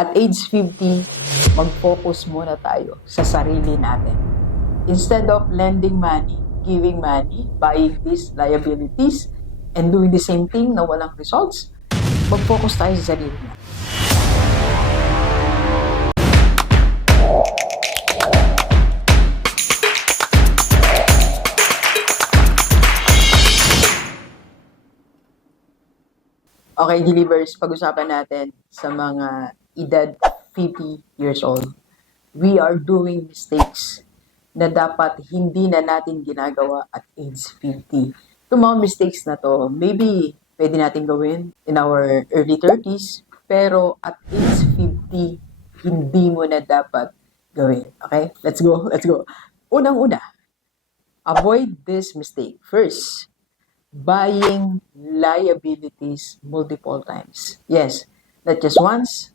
At age 50, mag-focus muna tayo sa sarili natin. Instead of lending money, giving money, buying these liabilities, and doing the same thing na walang results, mag-focus tayo sa sarili natin. Okay, Delivers, pag-usapan natin sa mga edad 50 years old. We are doing mistakes na dapat hindi na natin ginagawa at age 50. Itong mga mistakes na to, maybe pwede natin gawin in our early 30s, pero at age 50, hindi mo na dapat gawin. Okay? Let's go, let's go. Unang-una, avoid this mistake. First, buying liabilities multiple times. Yes, not just once,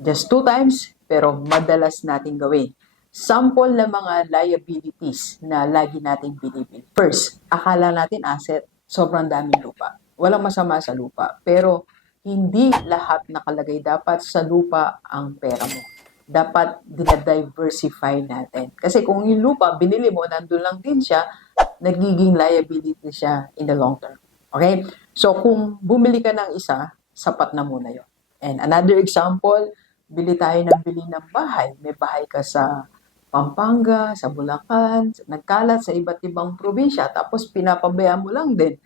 just two times, pero madalas natin gawin. Sample ng mga liabilities na lagi nating binibili. First, akala natin asset, sobrang daming lupa. Walang masama sa lupa, pero hindi lahat nakalagay dapat sa lupa ang pera mo. Dapat dinadiversify natin. Kasi kung yung lupa, binili mo, nandun lang din siya, nagiging liability siya in the long term. Okay? So, kung bumili ka ng isa, sapat na muna yon. And another example, bili tayo ng bili ng bahay. May bahay ka sa Pampanga, sa Bulacan, nagkalat sa iba't ibang probinsya, tapos pinapabayaan mo lang din.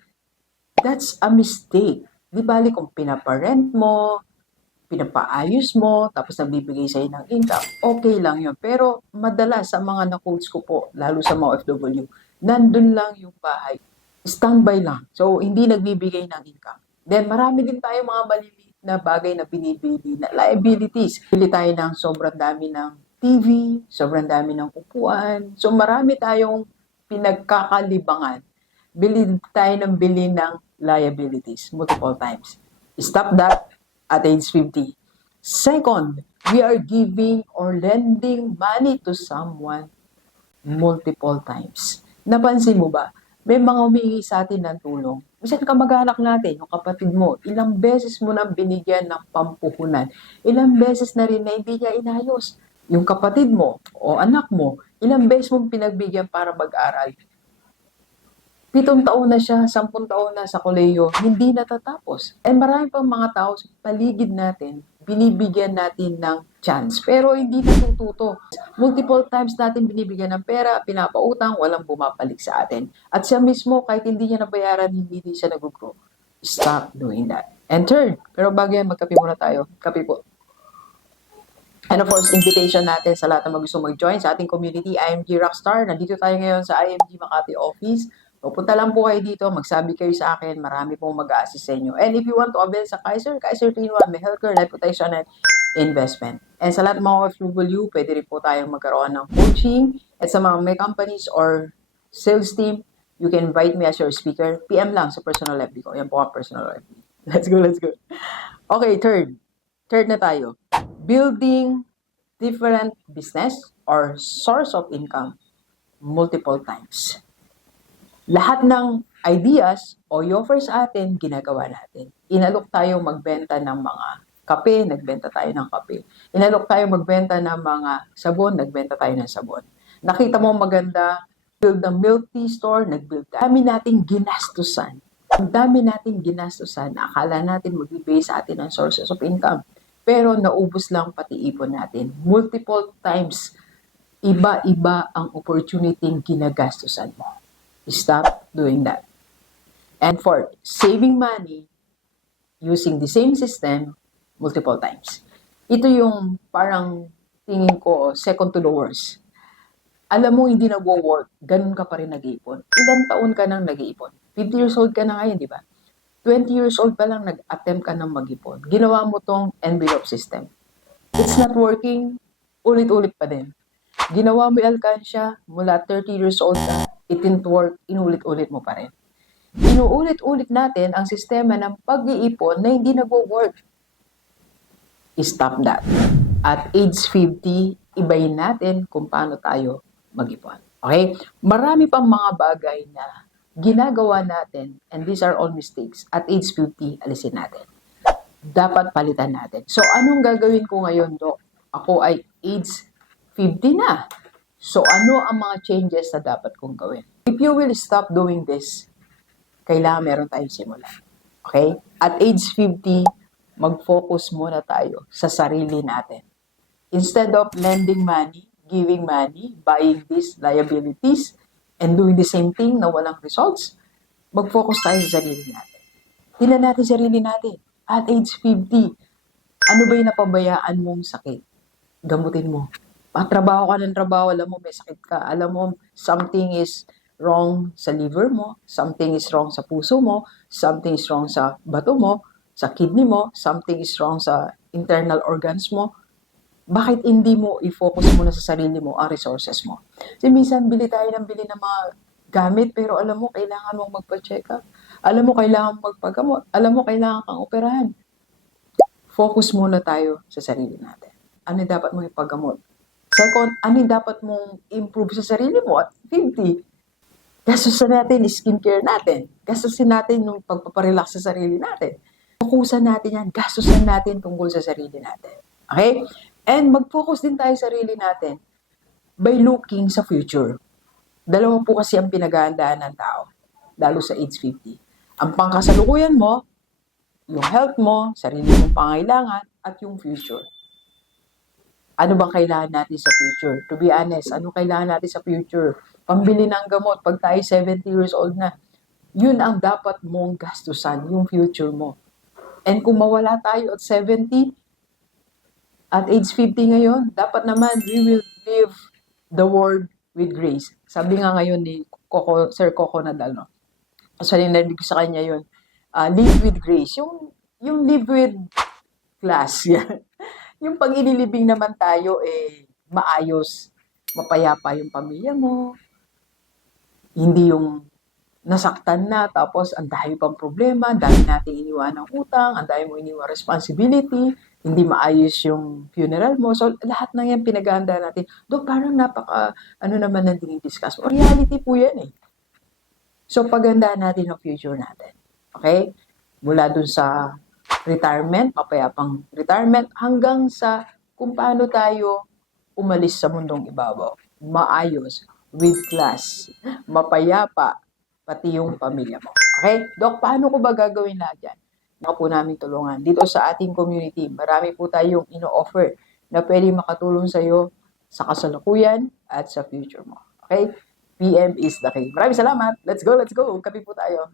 That's a mistake. Di bali kung pinaparent mo, pinapaayos mo, tapos nagbibigay sa'yo ng income, okay lang yun. Pero madalas sa mga na-coach ko po, lalo sa mga OFW, nandun lang yung bahay. Standby lang. So, hindi nagbibigay ng income. Then, marami din tayo mga maliliit na bagay na binibili na liabilities. Bili tayo ng sobrang dami ng TV, sobrang dami ng upuan. So, marami tayong pinagkakalibangan. Bili tayo ng bili ng liabilities multiple times. Stop that at age 50. Second, we are giving or lending money to someone multiple times. Napansin mo ba? May mga humingi sa atin ng tulong. Minsan kamag-anak natin, yung kapatid mo, ilang beses mo nang binigyan ng pampuhunan. Ilang beses na rin na hindi niya inayos. Yung kapatid mo o anak mo, ilang beses mong pinagbigyan para mag-aral. Pitong taon na siya, sampung taon na sa koleyo, hindi natatapos. And marami pang mga tao sa paligid natin, binibigyan natin ng chance. Pero hindi natututo. Multiple times natin binibigyan ng pera, pinapautang, walang bumabalik sa atin. At siya mismo, kahit hindi niya nabayaran, hindi din siya nag-grow. Stop doing that. And third, pero bago yan, magkape muna tayo. Kape po. And of course, invitation natin sa lahat na gusto mag-join sa ating community, IMG Rockstar. Nandito tayo ngayon sa IMG Makati office. Pupunta lang po kayo dito, magsabi kayo sa akin, marami pong mag-assist sa inyo. And if you want to avail sa Kaiser, Kaiser 3-in-1, may healthcare, life protection, and investment. And sa lahat ng mga OFW, pwede rin po tayong magkaroon ng coaching. At sa mga may companies or sales team, you can invite me as your speaker. PM lang sa personal FB ko. Yan po ang personal FB. Let's go, let's go. Okay, third. Third na tayo. Building different business or source of income multiple times lahat ng ideas o offers sa atin, ginagawa natin. Inalok tayo magbenta ng mga kape, nagbenta tayo ng kape. Inalok tayo magbenta ng mga sabon, nagbenta tayo ng sabon. Nakita mo maganda, build ng milk tea store, nag-build tayo. Dami nating ginastusan. Ang dami nating ginastusan, akala natin magbibigay sa atin ng sources of income. Pero naubos lang pati ipon natin. Multiple times, iba-iba ang opportunity ginagastusan mo. Stop doing that. And fourth, saving money using the same system multiple times. Ito yung parang tingin ko second to the worst. Alam mo hindi nagwo-work, ganun ka pa rin nag-iipon. Ilan taon ka nang nag-iipon? 50 years old ka na ngayon, di ba? 20 years old pa lang nag-attempt ka ng mag-ipon. Ginawa mo tong envelope system. It's not working, ulit-ulit pa din. Ginawa mo yung alkansya, mula 30 years old ka, it didn't inulit-ulit mo pa rin. Inuulit-ulit natin ang sistema ng pag-iipon na hindi nagwo-work. Stop that. At age 50, ibayin natin kung paano tayo mag-ipon. Okay? Marami pang mga bagay na ginagawa natin and these are all mistakes. At age 50, alisin natin. dapat palitan natin. So, anong gagawin ko ngayon, Dok? Ako ay age 50 na. So, ano ang mga changes na dapat kong gawin? If you will stop doing this, kailangan meron tayong simulan. Okay? At age 50, mag-focus muna tayo sa sarili natin. Instead of lending money, giving money, buying these liabilities, and doing the same thing na walang results, mag-focus tayo sa sarili natin. Tingnan natin sarili natin. At age 50, ano ba yung napabayaan mong sakit? Gamutin mo. Patrabaho ka ng trabaho, alam mo may sakit ka. Alam mo something is wrong sa liver mo, something is wrong sa puso mo, something is wrong sa bato mo, sa kidney mo, something is wrong sa internal organs mo. Bakit hindi mo i-focus muna sa sarili mo ang resources mo? Kasi minsan bili tayo ng bili ng mga gamit pero alam mo kailangan mong magpa-check up. Alam mo kailangan mong magpagamot. Alam mo kailangan kang operahan. Focus muna tayo sa sarili natin. Ano dapat mong ipagamot? Second, ano yung dapat mong improve sa sarili mo at 50? Gastusin natin skincare natin. Gastusin natin yung pagpaparelax sa sarili natin. Fokusan natin yan. Gastusin natin tungkol sa sarili natin. Okay? And mag-focus din tayo sa sarili natin by looking sa future. Dalawa po kasi ang pinaghahandaan ng tao, lalo sa age 50. Ang pangkasalukuyan mo, yung health mo, sarili mong pangailangan, at yung future. Ano bang kailangan natin sa future? To be honest, ano kailangan natin sa future? Pambili ng gamot pag tayo 70 years old na. Yun ang dapat mong gastusan, yung future mo. And kung mawala tayo at 70, at age 50 ngayon, dapat naman we will live the world with grace. Sabi nga ngayon ni Coco, Sir Coco Nadal, no? So, narinig ko sa kanya yun. ah, live with grace. Yung, yung live with class. Yan. Yung pag inilibing naman tayo, eh, maayos, mapayapa yung pamilya mo. Hindi yung nasaktan na, tapos ang dami pang problema, ang dami nating iniwan ng utang, ang dami mo iniwan responsibility, hindi maayos yung funeral mo. So, lahat na yan pinaganda natin. Do, parang napaka, ano naman ang dinidiscuss mo. Reality po yan eh. So, pagandaan natin ang future natin. Okay? Mula dun sa retirement, mapayapang retirement, hanggang sa kung paano tayo umalis sa mundong ibabaw. Maayos, with class, mapayapa, pati yung pamilya mo. Okay? Dok, paano ko ba gagawin lahat yan? Baka po namin tulungan. Dito sa ating community, marami po tayong ino-offer na pwede makatulong sa iyo sa kasalukuyan at sa future mo. Okay? PM is the key. Maraming salamat. Let's go, let's go. Kapi po tayo.